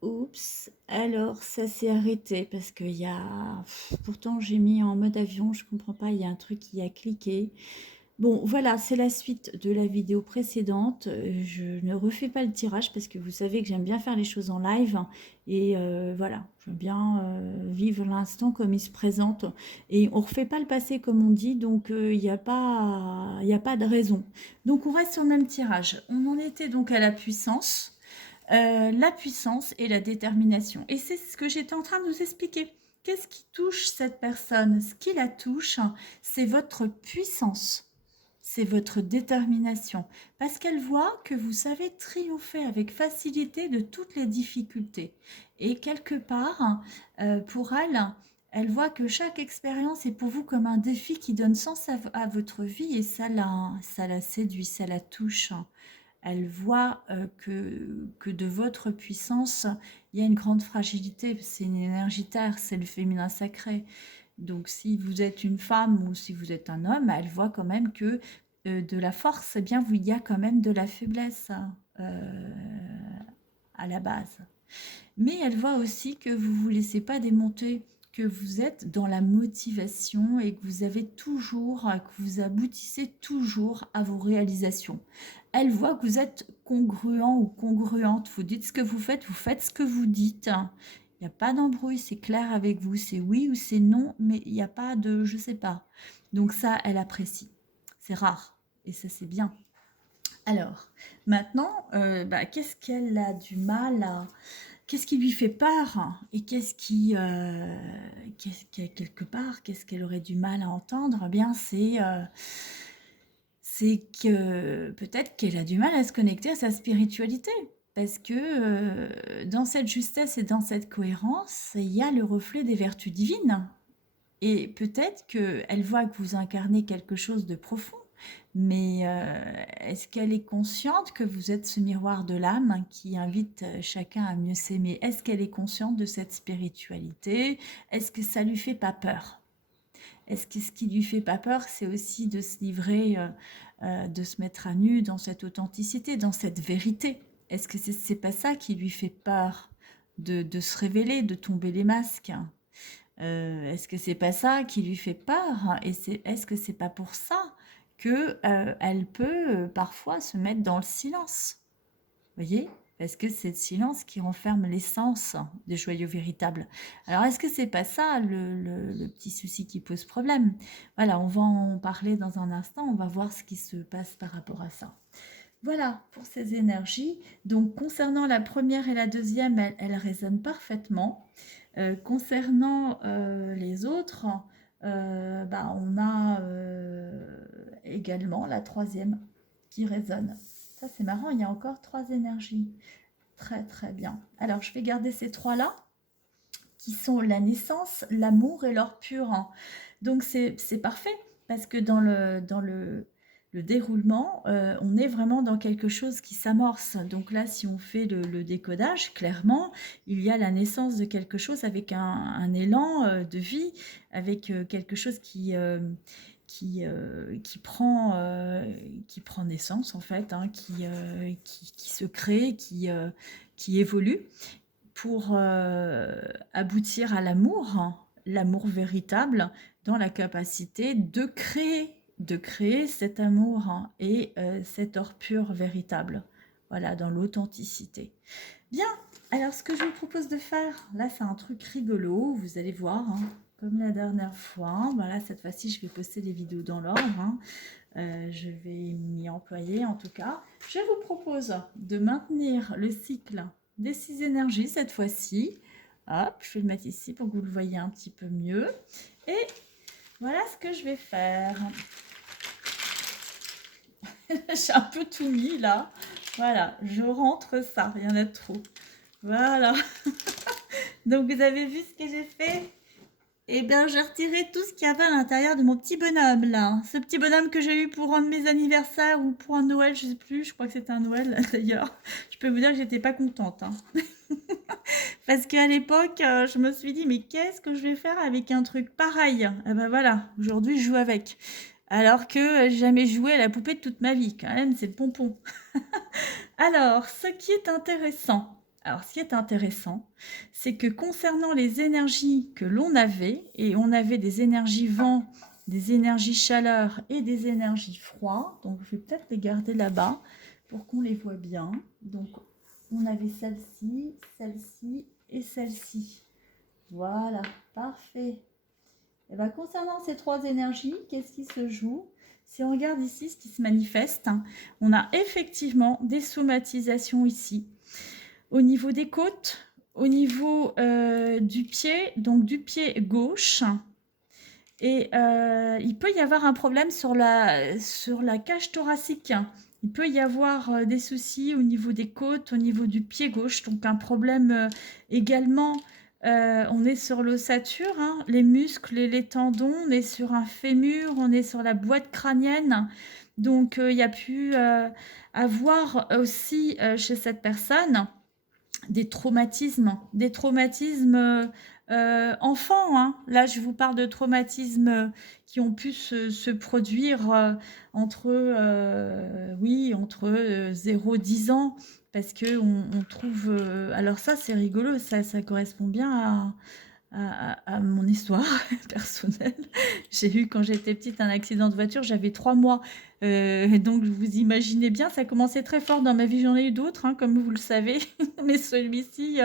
Oups, alors ça s'est arrêté parce qu'il y a... Pourtant j'ai mis en mode avion, je comprends pas, il y a un truc qui a cliqué. Bon, voilà, c'est la suite de la vidéo précédente. Je ne refais pas le tirage parce que vous savez que j'aime bien faire les choses en live. Et voilà, j'aime bien vivre l'instant comme il se présente. Et on ne refait pas le passé comme on dit, donc il y a pas de raison. Donc on reste sur le même tirage. On en était donc à la puissance et la détermination. Et c'est ce que j'étais en train de vous expliquer. Qu'est-ce qui touche cette personne? Ce qui la touche, c'est votre puissance. C'est votre détermination, parce qu'elle voit que vous savez triompher avec facilité de toutes les difficultés. Et quelque part, pour elle, elle voit que chaque expérience est pour vous comme un défi qui donne sens à votre vie et ça la séduit, ça la touche. Elle voit que de votre puissance, il y a une grande fragilité. C'est une énergie terre, c'est le féminin sacré. Donc si vous êtes une femme ou si vous êtes un homme, elle voit quand même que de la force, eh bien, il y a quand même de la faiblesse à la base. Mais elle voit aussi que vous ne vous laissez pas démonter, que vous êtes dans la motivation et que vous avez toujours, que vous aboutissez toujours à vos réalisations. Elle voit que vous êtes congruent ou congruente. Vous dites ce que vous faites ce que vous dites. Il n'y a pas d'embrouille, c'est clair avec vous, c'est oui ou c'est non, mais il n'y a pas de je sais pas. Donc ça, elle apprécie. C'est rare et ça c'est bien. Alors, maintenant, qu'est-ce qu'elle a du mal à... Qu'est-ce qui lui fait peur et quelque part, qu'est-ce qu'elle aurait du mal à entendre? Eh bien, c'est que peut-être qu'elle a du mal à se connecter à sa spiritualité. Parce que dans cette justesse et dans cette cohérence, il y a le reflet des vertus divines. Et peut-être qu'elle voit que vous incarnez quelque chose de profond, mais est-ce qu'elle est consciente que vous êtes ce miroir de l'âme qui invite chacun à mieux s'aimer? Est-ce qu'elle est consciente de cette spiritualité? Est-ce que ça lui fait pas peur? Est-ce que ce qui lui fait pas peur, c'est aussi de se livrer, de se mettre à nu dans cette authenticité, dans cette vérité? Est-ce que c'est pas ça qui lui fait peur de se révéler, de tomber les masques? Est-ce que c'est pas ça qui lui fait peur? Et est-ce que c'est pas pour ça que elle peut parfois se mettre dans le silence? Voyez? Parce que c'est le silence qui renferme l'essence des joyaux véritables. Alors, est-ce que c'est pas ça le petit souci qui pose problème? Voilà, on va en parler dans un instant. On va voir ce qui se passe par rapport à ça. Voilà pour ces énergies. Donc, concernant la première et la deuxième, elles résonnent parfaitement. Concernant les autres, on a également la troisième qui résonne. Ça, c'est marrant, il y a encore trois énergies. Très, très bien. Alors, je vais garder ces trois-là, qui sont la naissance, l'amour et l'or pur. Donc, c'est parfait, parce que le déroulement, on est vraiment dans quelque chose qui s'amorce. Donc là, si on fait le décodage, clairement, il y a la naissance de quelque chose avec un élan de vie, avec quelque chose qui prend naissance, en fait, hein, qui se crée, qui évolue pour aboutir à l'amour, hein, l'amour véritable, dans la capacité de créer cet amour hein, et cet or pur véritable. Voilà, dans l'authenticité. Bien, alors ce que je vous propose de faire, là c'est un truc rigolo, vous allez voir, hein, comme la dernière fois. Voilà, cette fois-ci je vais poster les vidéos dans l'ordre. Hein. Je vais m'y employer en tout cas. Je vous propose de maintenir le cycle des 6 énergies cette fois-ci. Hop, je vais le mettre ici pour que vous le voyez un petit peu mieux. Et voilà ce que je vais faire. J'ai un peu tout mis là. Voilà, je rentre ça, rien de trop. Voilà. Donc vous avez vu ce que j'ai fait? Eh bien, j'ai retiré tout ce qu'il y avait à l'intérieur de mon petit bonhomme, là. Ce petit bonhomme que j'ai eu pour un de mes anniversaires ou pour un Noël, je sais plus. Je crois que c'était un Noël, d'ailleurs. Je peux vous dire que j'étais pas contente. Hein. Parce qu'à l'époque, je me suis dit, mais qu'est-ce que je vais faire avec un truc pareil? Eh ben voilà, aujourd'hui, je joue avec. Alors que j'ai jamais joué à la poupée de toute ma vie, quand même, c'est le pompon. Alors, ce qui est intéressant, Alors, ce qui est intéressant, c'est que concernant les énergies que l'on avait, et on avait des énergies vent, des énergies chaleur et des énergies froid, donc je vais peut-être les garder là-bas pour qu'on les voit bien. Donc, on avait celle-ci, celle-ci et celle-ci. Voilà, parfait. Et bien, concernant ces trois énergies, qu'est-ce qui se joue? Si on regarde ici ce qui se manifeste, on a effectivement des somatisations ici. Au niveau des côtes, au niveau du pied, donc du pied gauche. Et il peut y avoir un problème sur la cage thoracique. Il peut y avoir des soucis au niveau des côtes, au niveau du pied gauche. Donc un problème également, on est sur l'ossature, hein, les muscles et les tendons. On est sur un fémur, on est sur la boîte crânienne. Donc il y a pu avoir aussi chez cette personne des traumatismes enfants, hein. Là, je vous parle de traumatismes qui ont pu se produire entre 0 et 10 ans, parce qu'on trouve... alors ça, c'est rigolo, ça correspond bien à mon histoire personnelle. J'ai eu, quand j'étais petite, un accident de voiture, j'avais 3 mois. Donc, vous imaginez bien, ça commençait très fort dans ma vie. J'en ai eu d'autres, hein, comme vous le savez. Mais celui-ci,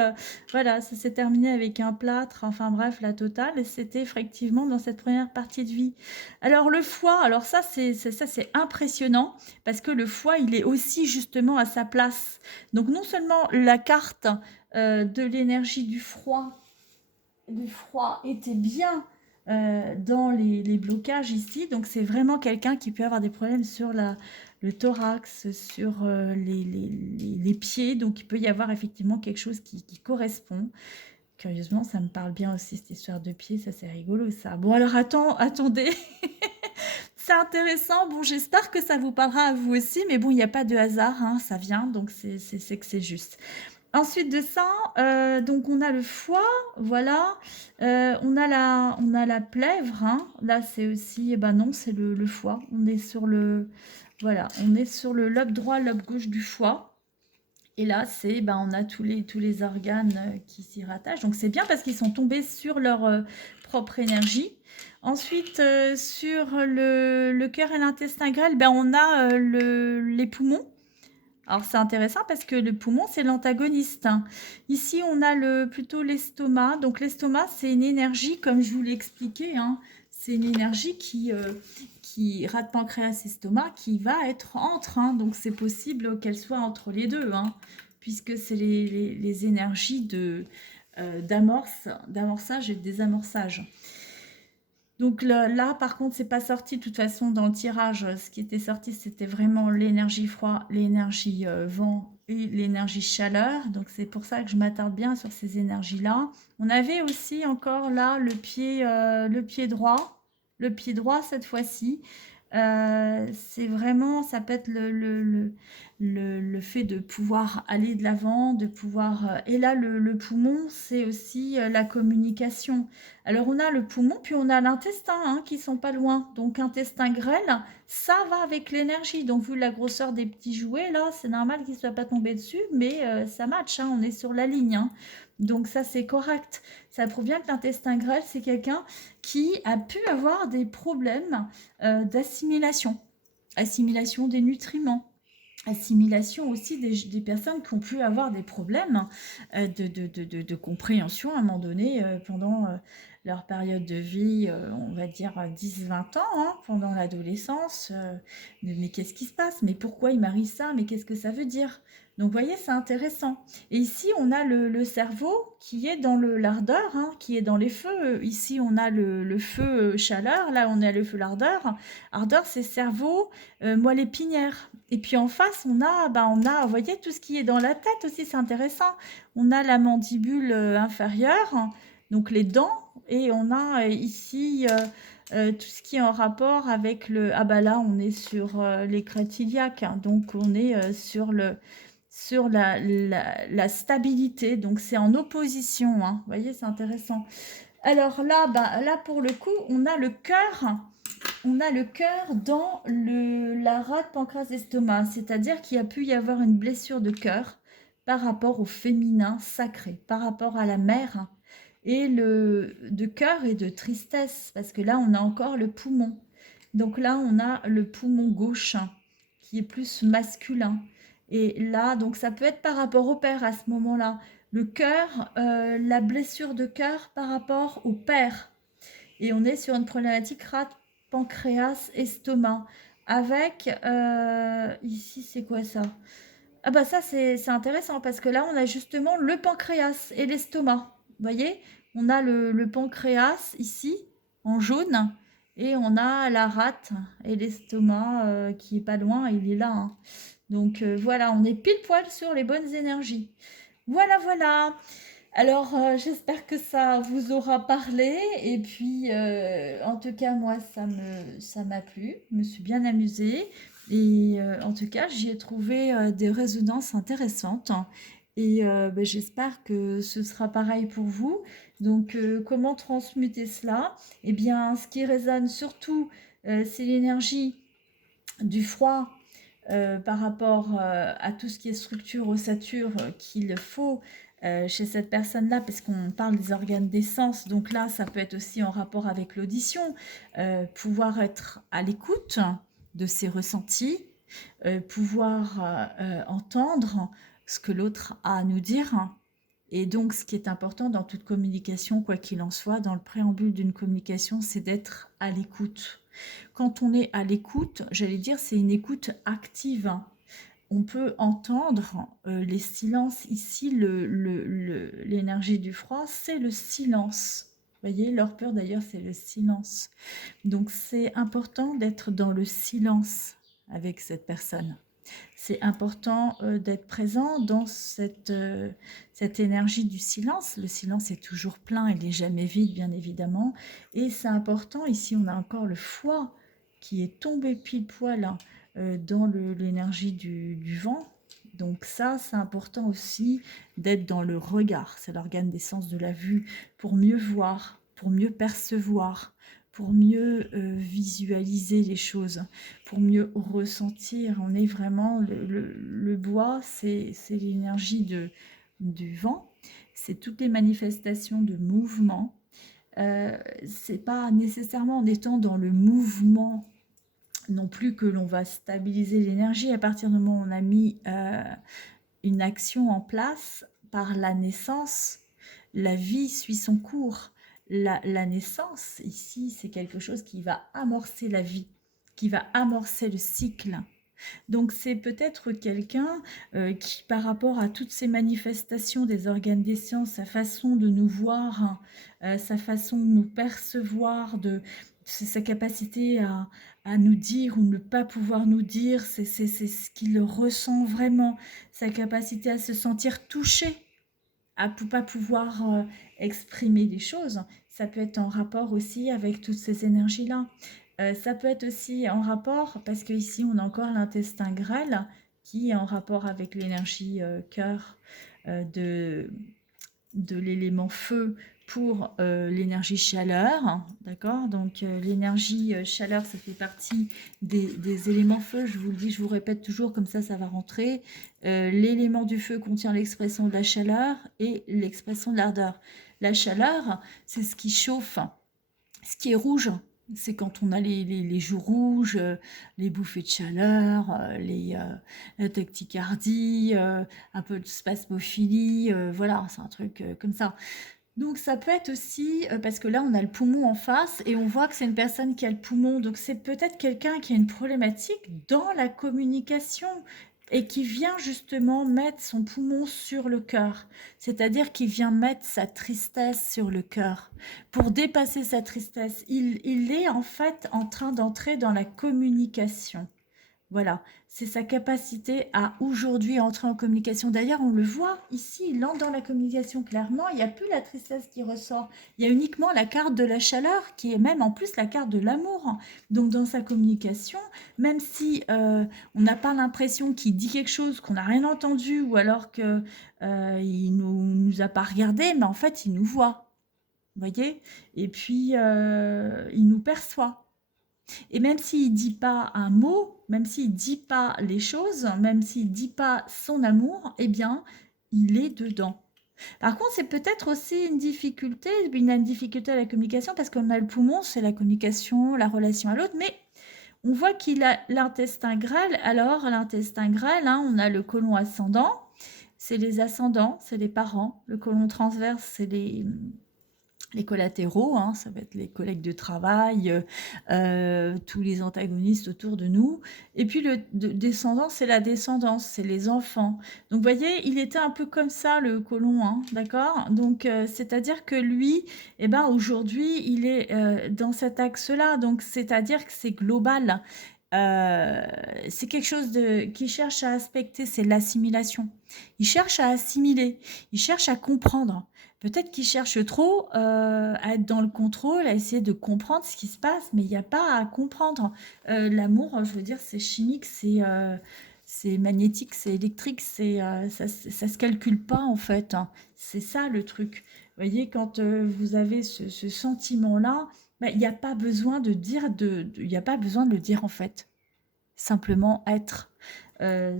voilà, ça s'est terminé avec un plâtre. Enfin bref, la totale. Et c'était effectivement dans cette première partie de vie. Alors, le foie, alors ça, c'est impressionnant, parce que le foie, il est aussi justement à sa place. Donc, non seulement la carte de l'énergie du froid était bien dans les blocages ici. Donc, c'est vraiment quelqu'un qui peut avoir des problèmes sur le thorax, sur les pieds. Donc, il peut y avoir effectivement quelque chose qui correspond. Curieusement, ça me parle bien aussi, cette histoire de pieds. Ça, c'est rigolo, ça. Bon, alors, attendez. C'est intéressant. Bon, j'espère que ça vous parlera à vous aussi. Mais bon, il n'y a pas de hasard, hein, ça vient. Donc, c'est que c'est juste. Ensuite de ça, donc on a le foie, voilà. On a la plèvre, hein. Là, c'est aussi, eh ben non, c'est le foie. On est sur voilà, on est sur le lobe droit, lobe gauche du foie. Et là, on a tous les organes qui s'y rattachent. Donc c'est bien parce qu'ils sont tombés sur leur propre énergie. Ensuite, sur le cœur et l'intestin grêle, on a les poumons. Alors c'est intéressant parce que le poumon, c'est l'antagoniste, hein. Ici, on a plutôt l'estomac. Donc l'estomac, c'est une énergie, comme je vous l'ai expliqué, hein, c'est une énergie qui rate pancréas estomac, qui va être entre, hein. Donc c'est possible qu'elle soit entre les deux, hein, puisque c'est les énergies d'amorçage et de désamorçage. Donc là, par contre, c'est pas sorti de toute façon dans le tirage. Ce qui était sorti, c'était vraiment l'énergie froid, l'énergie vent et l'énergie chaleur. Donc c'est pour ça que je m'attarde bien sur ces énergies-là. On avait aussi encore là le pied droit. Le pied droit cette fois-ci. C'est vraiment, ça peut être le fait de pouvoir aller de l'avant, de pouvoir... et là, le poumon, c'est aussi la communication. Alors, on a le poumon, puis on a l'intestin, hein, qui sont pas loin. Donc, intestin grêle, ça va avec l'énergie. Donc, vu la grosseur des petits jouets, là, c'est normal qu'ils ne soient pas tombés dessus, mais ça match, hein, on est sur la ligne, hein. Donc, ça, c'est correct. Ça prouve bien que l'intestin grêle, c'est quelqu'un qui a pu avoir des problèmes d'assimilation. Assimilation des nutriments. Assimilation aussi des personnes qui ont pu avoir des problèmes de compréhension à un moment donné pendant leur période de vie, on va dire 10-20 ans, hein, pendant l'adolescence. Mais qu'est-ce qui se passe? Mais pourquoi il m'arrive ça? Mais qu'est-ce que ça veut dire? Donc, vous voyez, c'est intéressant. Et ici, on a le cerveau qui est dans l'ardeur, hein, qui est dans les feux. Ici, on a le feu chaleur. Là, on a le feu l'ardeur. Ardeur, c'est cerveau, moelle épinière. Et puis en face, on a, vous voyez, tout ce qui est dans la tête aussi, c'est intéressant. On a la mandibule inférieure, donc les dents, et on a ici tout ce qui est en rapport avec ah bah là, on est sur les crêtes iliaques, hein. Donc on est sur la stabilité, donc c'est en opposition, hein. Vous voyez, c'est intéressant. Alors là, là pour le coup, on a le cœur. On a le cœur dans la rate pancréas estomac, c'est-à-dire qu'il y a pu y avoir une blessure de cœur par rapport au féminin sacré, par rapport à la mère, et de cœur et de tristesse, parce que là, on a encore le poumon. Donc là, on a le poumon gauche qui est plus masculin. Et là, donc ça peut être par rapport au père à ce moment-là. Le cœur, la blessure de cœur par rapport au père. Et on est sur une problématique rate, pancréas, estomac. Avec, ici, c'est quoi ça? Ah bah ça, c'est intéressant parce que là, on a justement le pancréas et l'estomac. Vous voyez, on a le pancréas ici, en jaune, et on a la rate et l'estomac qui est pas loin, il est là, hein. Donc voilà, on est pile poil sur les bonnes énergies. Voilà, voilà. Alors, j'espère que ça vous aura parlé. Et puis, en tout cas, moi, ça m'a plu. Je me suis bien amusée. Et en tout cas, j'y ai trouvé des résonances intéressantes. Et ben, j'espère que ce sera pareil pour vous. Donc, comment transmuter cela? Eh bien, ce qui résonne surtout, c'est l'énergie du froid par rapport à tout ce qui est structure ossature qu'il faut chez cette personne-là, parce qu'on parle des organes des sens, donc là, ça peut être aussi en rapport avec l'audition, pouvoir être à l'écoute de ses ressentis, pouvoir entendre ce que l'autre a à nous dire. Et donc, ce qui est important dans toute communication, quoi qu'il en soit, dans le préambule d'une communication, c'est d'être à l'écoute. Quand on est à l'écoute, j'allais dire, c'est une écoute active. On peut entendre les silences. Ici, l'énergie du froid, c'est le silence. Vous voyez, l'heure pure d'ailleurs, c'est le silence. Donc, c'est important d'être dans le silence avec cette personne. C'est important d'être présent dans cette énergie du silence. Le silence est toujours plein, il n'est jamais vide, bien évidemment. Et c'est important, ici on a encore le foie qui est tombé pile poil dans l'énergie du vent. Donc ça, c'est important aussi d'être dans le regard. C'est l'organe des sens de la vue pour mieux voir, pour mieux percevoir, pour mieux visualiser les choses, pour mieux ressentir. On est vraiment, le bois, c'est l'énergie du vent, c'est toutes les manifestations de mouvement. C'est pas nécessairement en étant dans le mouvement non plus que l'on va stabiliser l'énergie. À partir du moment où on a mis une action en place par la naissance, la vie suit son cours. La naissance, ici, c'est quelque chose qui va amorcer la vie, qui va amorcer le cycle. Donc c'est peut-être quelqu'un qui, par rapport à toutes ces manifestations des organes des sciences, sa façon de nous voir, sa façon de nous percevoir, sa capacité à nous dire ou ne pas pouvoir nous dire, c'est ce qu'il ressent vraiment, sa capacité à se sentir touché, à ne pas pouvoir exprimer les choses. Ça peut être en rapport aussi avec toutes ces énergies-là. Ça peut être aussi en rapport, parce qu'ici on a encore l'intestin grêle qui est en rapport avec l'énergie cœur de l'élément feu pour l'énergie chaleur, d'accord? Donc l'énergie chaleur, ça fait partie des éléments feu, je vous le dis, je vous répète toujours, comme ça va rentrer. L'élément du feu contient l'expression de la chaleur et l'expression de l'ardeur. La chaleur, c'est ce qui chauffe, ce qui est rouge. C'est quand on a les joues rouges, les bouffées de chaleur, la tachycardie, un peu de spasmophilie, voilà, c'est un truc comme ça. Donc ça peut être aussi, parce que là on a le poumon en face et on voit que c'est une personne qui a le poumon, donc c'est peut-être quelqu'un qui a une problématique dans la communication et qui vient justement mettre son poumon sur le cœur, c'est-à-dire qu'il vient mettre sa tristesse sur le cœur. Pour dépasser sa tristesse, il est en fait en train d'entrer dans la communication. Voilà, c'est sa capacité à aujourd'hui entrer en communication. D'ailleurs, on le voit ici, il entre dans la communication clairement. Il n'y a plus la tristesse qui ressort. Il y a uniquement la carte de la chaleur qui est même en plus la carte de l'amour. Donc, dans sa communication, même si on n'a pas l'impression qu'il dit quelque chose, qu'on n'a rien entendu, ou alors qu'il nous a pas regardé, mais en fait, il nous voit. Vous voyez? Et puis, il nous perçoit. Et même s'il ne dit pas un mot, même s'il ne dit pas les choses, même s'il ne dit pas son amour, eh bien, il est dedans. Par contre, c'est peut-être aussi une difficulté à la communication, parce qu'on a le poumon, c'est la communication, la relation à l'autre, mais on voit qu'il a l'intestin grêle. Alors, l'intestin grêle, hein, on a le côlon ascendant, c'est les ascendants, c'est les parents. Le côlon transverse, c'est les collatéraux, hein, ça va être les collègues de travail, tous les antagonistes autour de nous. Et puis le descendant, c'est la descendance, c'est les enfants. Donc vous voyez, il était un peu comme ça, le côlon, hein, d'accord. Donc c'est-à-dire que lui, eh ben, aujourd'hui, il est dans cet axe-là. Donc c'est-à-dire que c'est global. C'est quelque chose qui cherche à aspecter, c'est l'assimilation. Il cherche à assimiler, il cherche à comprendre. Peut-être qu'il cherche trop à être dans le contrôle, à essayer de comprendre ce qui se passe, mais il n'y a pas à comprendre. L'amour, je veux dire, c'est chimique, c'est magnétique, c'est électrique, ça se calcule pas en fait, hein. C'est ça le truc. Vous voyez, quand vous avez ce sentiment-là, bah, il n'y a pas besoin de dire, il n'y a pas besoin de le dire en fait. Simplement être.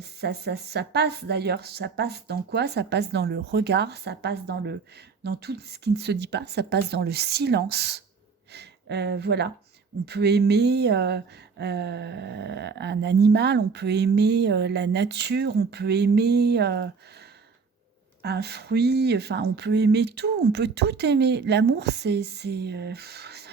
Ça passe d'ailleurs, ça passe dans quoi? Ça passe dans le regard, ça passe dans tout ce qui ne se dit pas, ça passe dans le silence. Voilà, on peut aimer un animal, on peut aimer la nature, on peut aimer un fruit, enfin on peut aimer tout, on peut tout aimer. L'amour, c'est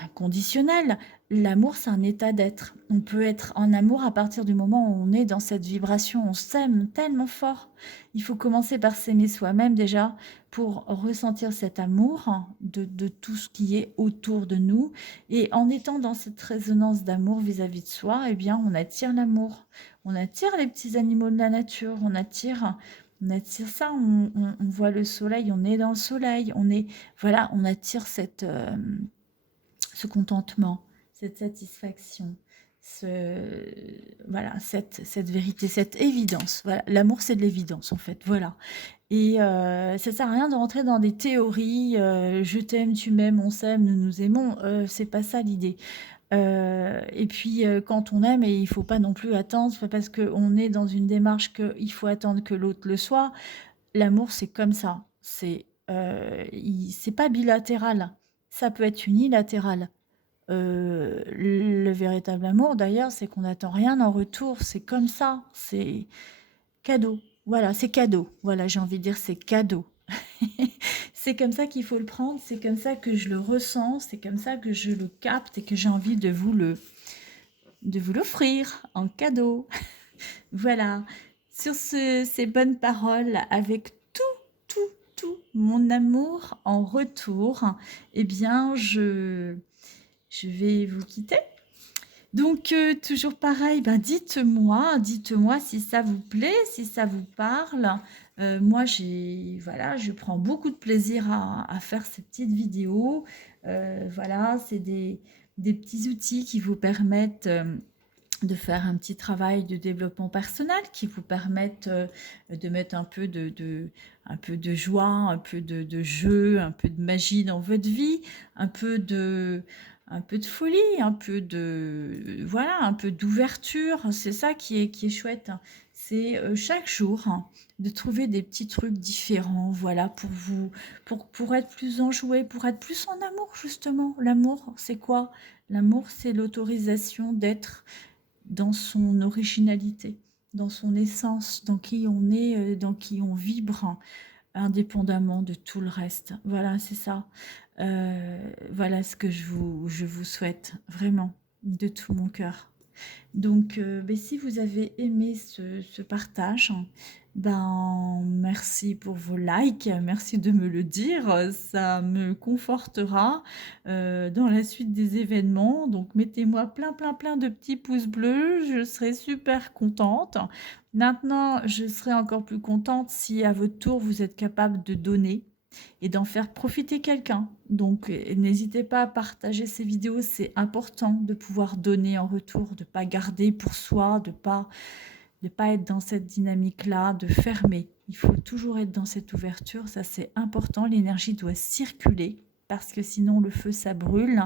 inconditionnel. L'amour, c'est un état d'être. On peut être en amour à partir du moment où on est dans cette vibration, on s'aime tellement fort. Il faut commencer par s'aimer soi-même déjà pour ressentir cet amour de tout ce qui est autour de nous. Et en étant dans cette résonance d'amour vis-à-vis de soi, eh bien, on attire l'amour. On attire les petits animaux de la nature, on attire ça, on voit le soleil, on est dans le soleil, voilà, on attire ce contentement, cette satisfaction, voilà, cette vérité, cette évidence. Voilà, l'amour, c'est de l'évidence, en fait, voilà. Et ça sert à rien de rentrer dans des théories, je t'aime, tu m'aimes, on s'aime, nous nous aimons, c'est pas ça l'idée. Et puis quand on aime, et il faut pas non plus attendre, c'est pas parce qu'on est dans une démarche qu'il faut attendre que l'autre le soit. L'amour, c'est comme ça. C'est pas bilatéral. Ça peut être unilatéral. Le véritable amour, d'ailleurs, c'est qu'on n'attend rien en retour. C'est comme ça. C'est cadeau. Voilà, c'est cadeau. Voilà, j'ai envie de dire c'est cadeau. C'est comme ça qu'il faut le prendre. C'est comme ça que je le ressens. C'est comme ça que je le capte et que j'ai envie de vous l'offrir en cadeau. Voilà. Sur ces bonnes paroles, avec tout mon amour en retour, eh bien, je vais vous quitter. Donc, toujours pareil, ben, dites-moi si ça vous plaît, si ça vous parle. Moi, voilà, je prends beaucoup de plaisir à faire ces petites vidéos. Voilà, c'est des petits outils qui vous permettent de faire un petit travail de développement personnel, qui vous permettent de mettre un peu de joie, un peu de jeu, un peu de magie dans votre vie, un peu de folie, un peu d'ouverture. C'est ça qui est chouette. C'est chaque jour de trouver des petits trucs différents, voilà, pour vous, pour être plus enjoué, pour être plus en amour, justement. L'amour, c'est quoi? L'amour, c'est l'autorisation d'être dans son originalité, dans son essence, dans qui on est, dans qui on vibre, indépendamment de tout le reste. Voilà, c'est ça. Voilà ce que je vous souhaite, vraiment, de tout mon cœur. Donc, si vous avez aimé ce partage, ben, merci pour vos likes, merci de me le dire, ça me confortera dans la suite des événements. Donc, mettez-moi plein de petits pouces bleus, je serai super contente. Maintenant, je serai encore plus contente si à votre tour, vous êtes capable de donner et d'en faire profiter quelqu'un. Donc, n'hésitez pas à partager ces vidéos, c'est important de pouvoir donner en retour, de ne pas garder pour soi, de pas être dans cette dynamique-là, de fermer. Il faut toujours être dans cette ouverture, ça c'est important, l'énergie doit circuler, parce que sinon le feu, ça brûle.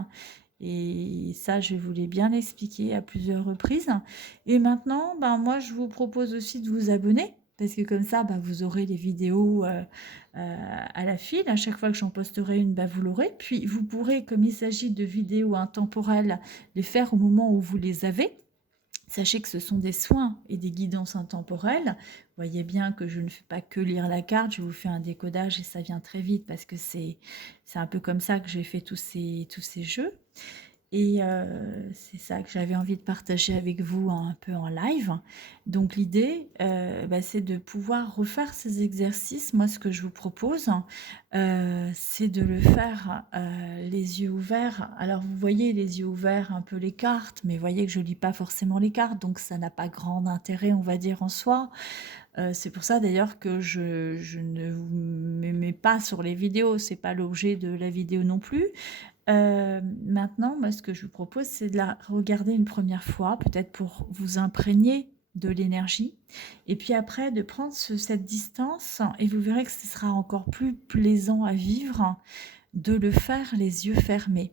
Et ça, je vous l'ai bien expliqué à plusieurs reprises. Et maintenant, ben, moi, je vous propose aussi de vous abonner. parce que comme ça, bah, vous aurez les vidéos à la file. À chaque fois que j'en posterai une, bah, vous l'aurez. Puis vous pourrez, comme il s'agit de vidéos intemporelles, les faire au moment où vous les avez. Sachez que ce sont des soins et des guidances intemporelles. Voyez bien que je ne fais pas que lire la carte, je vous fais un décodage et ça vient très vite parce que c'est un peu comme ça que j'ai fait tous ces jeux. Et c'est ça que j'avais envie de partager avec vous un peu en live. Donc l'idée, bah, c'est de pouvoir refaire ces exercices. Moi, ce que je vous propose, c'est de le faire les yeux ouverts. Alors vous voyez les yeux ouverts un peu les cartes, mais vous voyez que je lis pas forcément les cartes, donc ça n'a pas grand intérêt, on va dire, en soi. C'est pour ça d'ailleurs que je ne vous mets pas sur les vidéos, c'est pas l'objet de la vidéo non plus. Maintenant, moi, ce que je vous propose, c'est de la regarder une première fois, peut-être pour vous imprégner de l'énergie, et puis après de prendre cette distance, et vous verrez que ce sera encore plus plaisant à vivre de le faire les yeux fermés.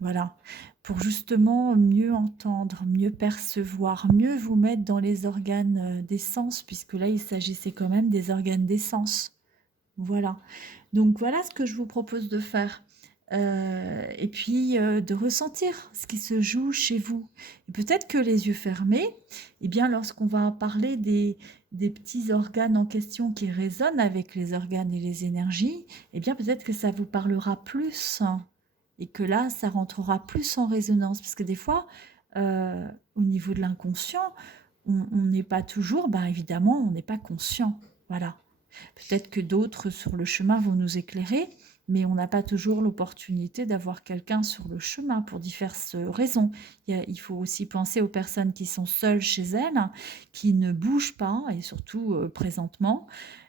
Voilà, pour justement mieux entendre, mieux percevoir, mieux vous mettre dans les organes des sens, puisque là, il s'agissait quand même des organes des sens. Voilà. Donc voilà ce que je vous propose de faire. Et puis de ressentir ce qui se joue chez vous. Et peut-être que les yeux fermés, eh bien, lorsqu'on va parler des petits organes en question qui résonnent avec les organes et les énergies, eh bien, peut-être que ça vous parlera plus, hein, et que là, ça rentrera plus en résonance. Parce que des fois, au niveau de l'inconscient, on n'est pas toujours, bah, évidemment, on n'est pas conscient. Voilà. Peut-être que d'autres sur le chemin vont nous éclairer, mais on n'a pas toujours l'opportunité d'avoir quelqu'un sur le chemin pour diverses raisons. Il faut aussi penser aux personnes qui sont seules chez elles, qui ne bougent pas, et surtout présentement,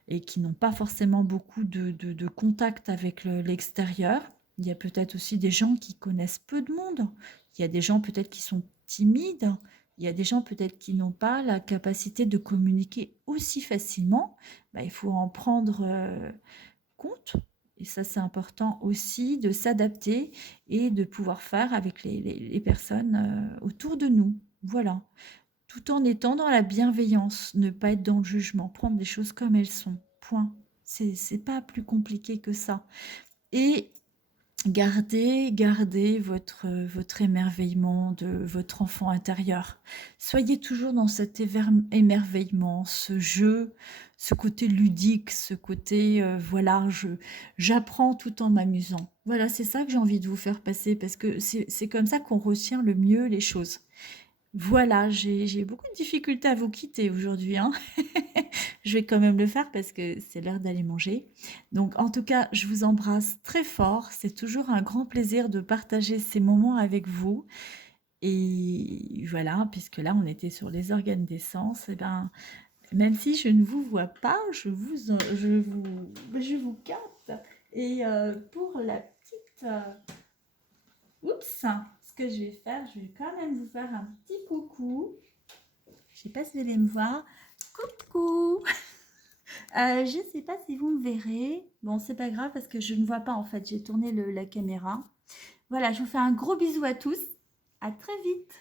et qui n'ont pas forcément beaucoup de contact avec l'extérieur. Il y a peut-être aussi des gens qui connaissent peu de monde. Il y a des gens peut-être qui sont timides. Il y a des gens peut-être qui n'ont pas la capacité de communiquer aussi facilement. Bah, il faut en prendre compte. Et ça, c'est important aussi de s'adapter et de pouvoir faire avec les personnes autour de nous. Voilà. Tout en étant dans la bienveillance, ne pas être dans le jugement, prendre les choses comme elles sont. Point. C'est pas plus compliqué que ça. Et gardez votre émerveillement de votre enfant intérieur. Soyez toujours dans cet émerveillement, ce jeu, ce côté ludique, ce côté, voilà, j'apprends tout en m'amusant. Voilà, c'est ça que j'ai envie de vous faire passer parce que c'est comme ça qu'on retient le mieux les choses. Voilà, j'ai beaucoup de difficultés à vous quitter aujourd'hui, hein. Je vais quand même le faire parce que c'est l'heure d'aller manger. Donc en tout cas, je vous embrasse très fort. C'est toujours un grand plaisir de partager ces moments avec vous. Et voilà, puisque là, on était sur les organes des sens, et ben, même si je ne vous vois pas, je vous capte. Et pour la petite... oups, ce que je vais faire, je vais quand même vous faire un petit coucou. Je sais pas si vous allez me voir. Coucou. Je ne sais pas si vous me verrez. Bon, c'est pas grave parce que je ne vois pas en fait. J'ai tourné la caméra. Voilà, je vous fais un gros bisou à tous. À très vite.